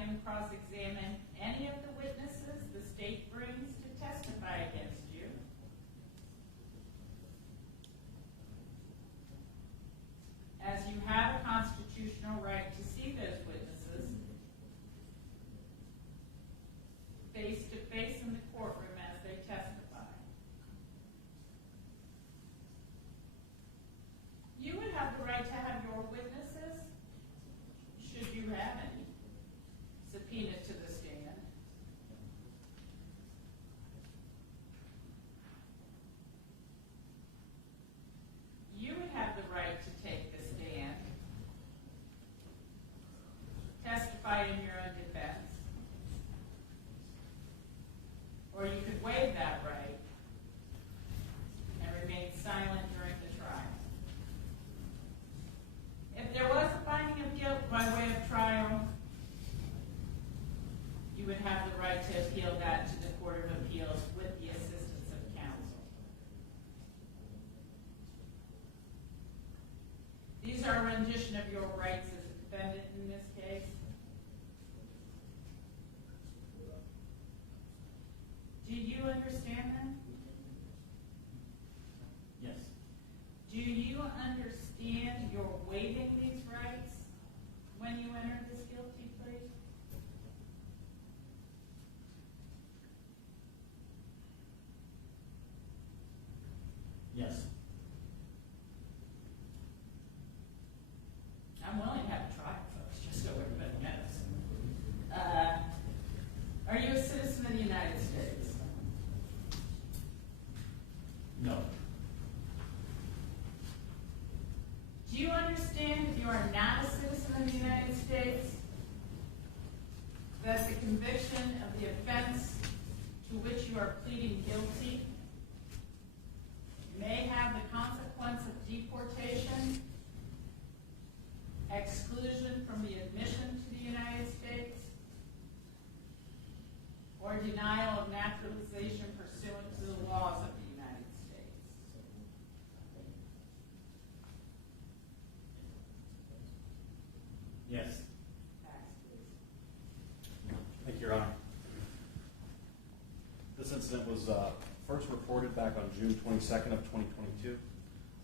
him cross-examine any of the witnesses the state brings to testify against you. As you have a constitutional right to see those witnesses face to face in the courtroom as they testify. You would have the right to have your witnesses, should you have any, subpoenaed to the stand. You would have the right to take the stand, testify in your own defense, or you could waive that right and remain silent during the trial. If there was a finding of guilt by way of trial, you would have the right to appeal that to the Court of Appeals with the assistance of counsel. These are a rendition of your rights as a defendant in this case. Do you understand them? Yes. Do you understand you're waiving these rights when you enter this guilty plea? Yes. I'm willing to have a trial, folks, just so everybody knows. Are you a citizen of the United States? No. Do you understand if you are not a citizen of the United States, that the conviction of the offense to which you are pleading guilty may have the consequence of deportation, exclusion from the admission to the United States, or denial of naturalization pursuant to the laws of the United States? Yes. Pass, please. Thank you, Your Honor. This incident was first reported back on June 22nd of 2022.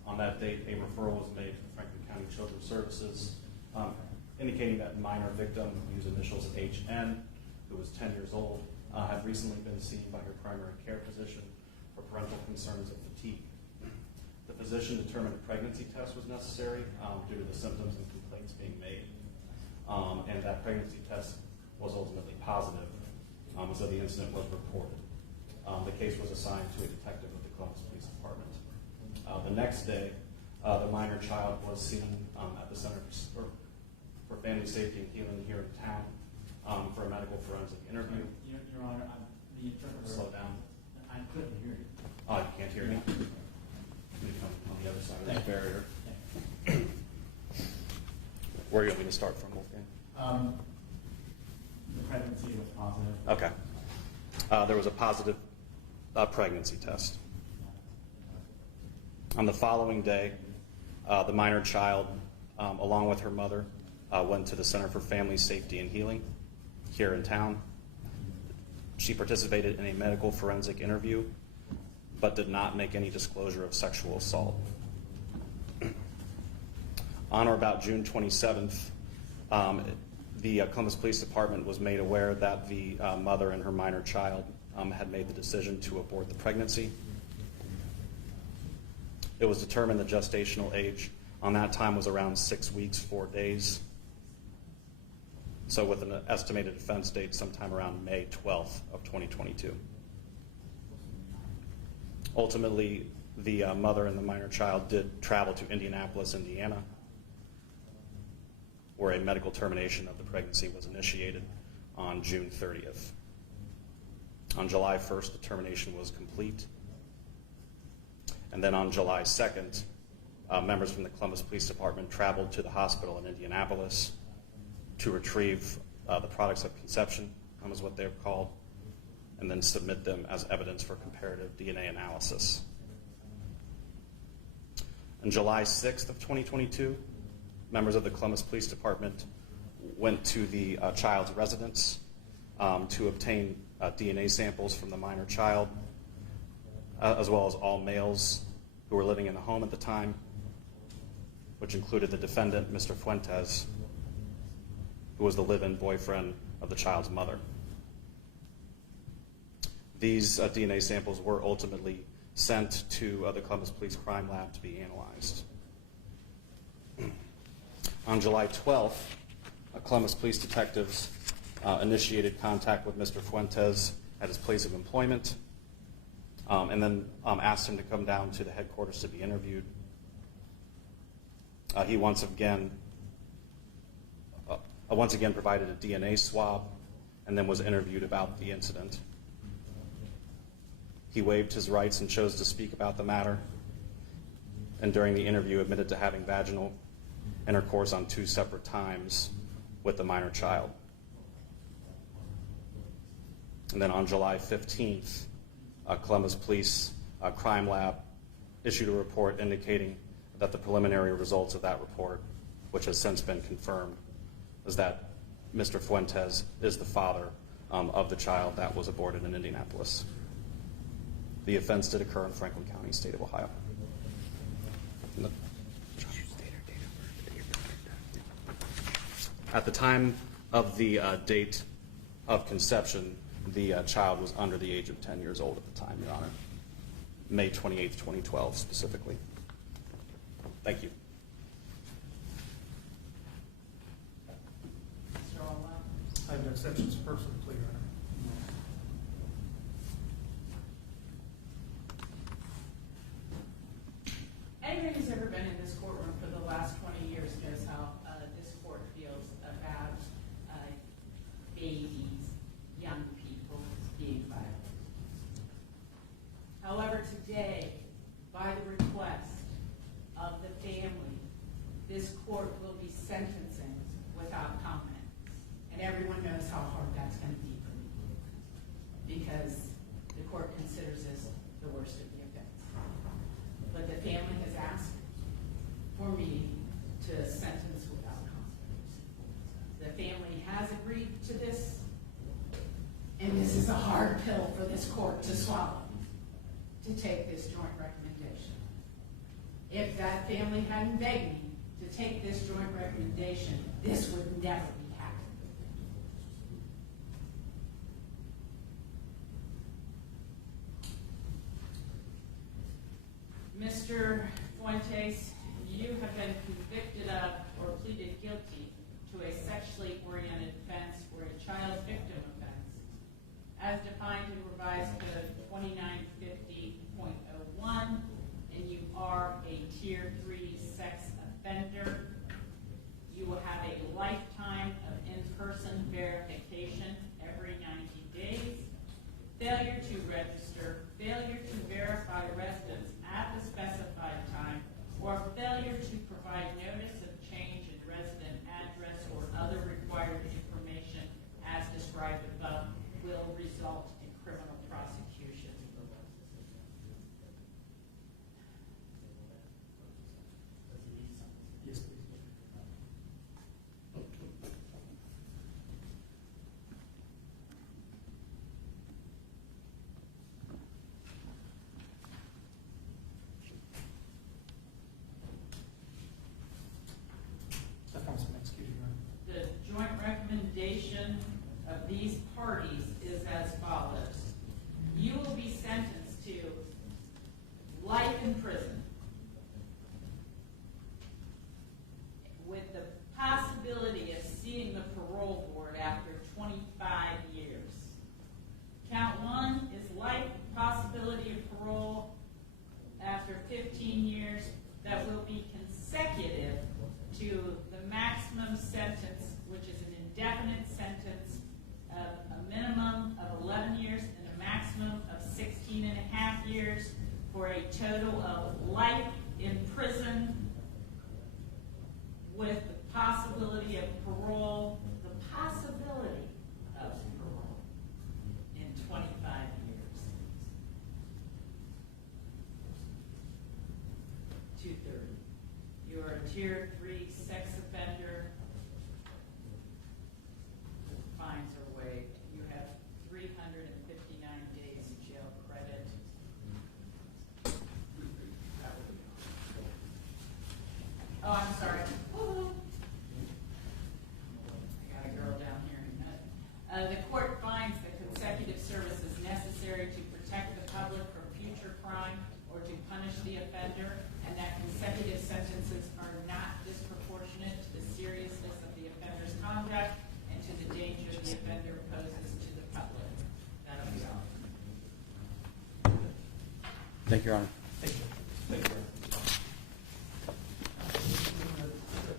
On that date, a referral was made to the Franklin County Children's Services indicating that minor victim, whose initials HN, who was 10 years old, had recently been seen by her primary care physician for parental concerns of fatigue. The physician determined a pregnancy test was necessary due to the symptoms and complaints being made. And that pregnancy test was ultimately positive, so the incident was reported. The case was assigned to a detective of the Columbus Police Department. The next day, the minor child was seen at the Center for Family Safety and Healing here in town for a medical forensic interview. Your Honor, the interpreter. Slow down. I couldn't hear you. Oh, you can't hear me? Let me come on the other side of that barrier. Where do you want me to start from, Wolfgang? The pregnancy was positive. Okay. There was a positive pregnancy test. On the following day, the minor child, along with her mother, went to the Center for Family Safety and Healing here in town. She participated in a medical forensic interview, but did not make any disclosure of sexual assault. On or about June 27th, the Columbus Police Department was made aware that the mother and her minor child had made the decision to abort the pregnancy. It was determined the gestational age on that time was around 6 weeks, 4 days. So with an estimated offense date sometime around May 12th of 2022. Ultimately, the mother and the minor child did travel to Indianapolis, Indiana, where a medical termination of the pregnancy was initiated on June 30th. On July 1st, the termination was complete. And then on July 2nd, members from the Columbus Police Department traveled to the hospital in Indianapolis to retrieve the products of conception, is what they're called, and then submit them as evidence for comparative DNA analysis. On July 6th of 2022, members of the Columbus Police Department went to the child's residence to obtain DNA samples from the minor child, as well as all males who were living in the home at the time, which included the defendant, Mr. Fuentes, who was the live-in boyfriend of the child's mother. These DNA samples were ultimately sent to the Columbus Police Crime Lab to be analyzed. On July 12th, Columbus Police detectives initiated contact with Mr. Fuentes at his place of employment, and then asked him to come down to the headquarters to be interviewed. He once again provided a DNA swab and then was interviewed about the incident. He waived his rights and chose to speak about the matter, and during the interview admitted to having vaginal intercourse on 2 separate times with the minor child. And then on July 15th, Columbus Police Crime Lab issued a report indicating that the preliminary results of that report, which has since been confirmed, is that Mr. Fuentes is the father of the child that was aborted in Indianapolis. The offense did occur in Franklin County, state of Ohio. At the time of the date of conception, the child was under the age of 10 years old at the time, Your Honor. May 28th, 2012, specifically. Thank you. Mr. Orloff? I have no exceptions to personal plea, Your Honor. Anyone who's ever been in this courtroom for the last 20 years knows how this court feels about babies, young people being violated. However, today, by the request of the family, this court will be sentencing without comment. And everyone knows how hard that's going to be for me, because the court considers this the worst of the offense. But the family has asked for me to sentence without comment. The family has agreed to this, and this is a hard pill for this court to swallow, to take this joint recommendation. If that family hadn't begged me to take this joint recommendation, this would never be happening. Mr. Fuentes, you have been convicted of or pleaded guilty to a sexually oriented offense or a child victim offense, as defined in revised code 2950.01, and you are a tier 3 sex offender. You will have a lifetime of in-person verification every 90 days. Failure to register, failure to verify residence at the specified time, or failure to provide notice of change in resident address or other required information as described above will result in criminal prosecution. Yes, please. Excuse me, Your Honor. The joint recommendation of these parties is as follows. You will be sentenced to life in prison with the possibility of seeing the parole board after 25 years. Count 1 is life, possibility of parole after 15 years that will be consecutive to the maximum sentence, which is an indefinite sentence of a minimum The court finds that consecutive service is necessary to protect the public from future crime or to punish the offender, and that consecutive sentences are not disproportionate to the seriousness of the offender's conduct and to the danger the offender poses to the public. That'll be all. Thank you, Your Honor. Thank you. Thank you.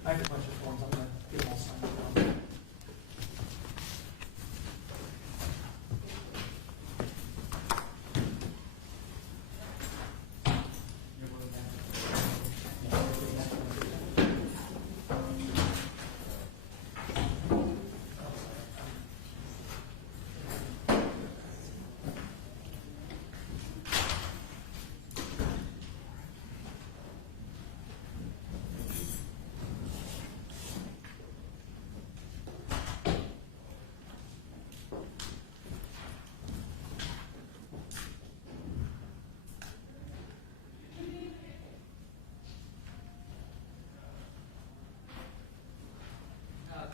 I have a bunch of forms, I'm gonna get them all signed down.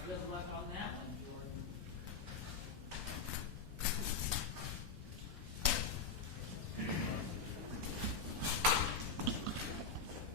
Good luck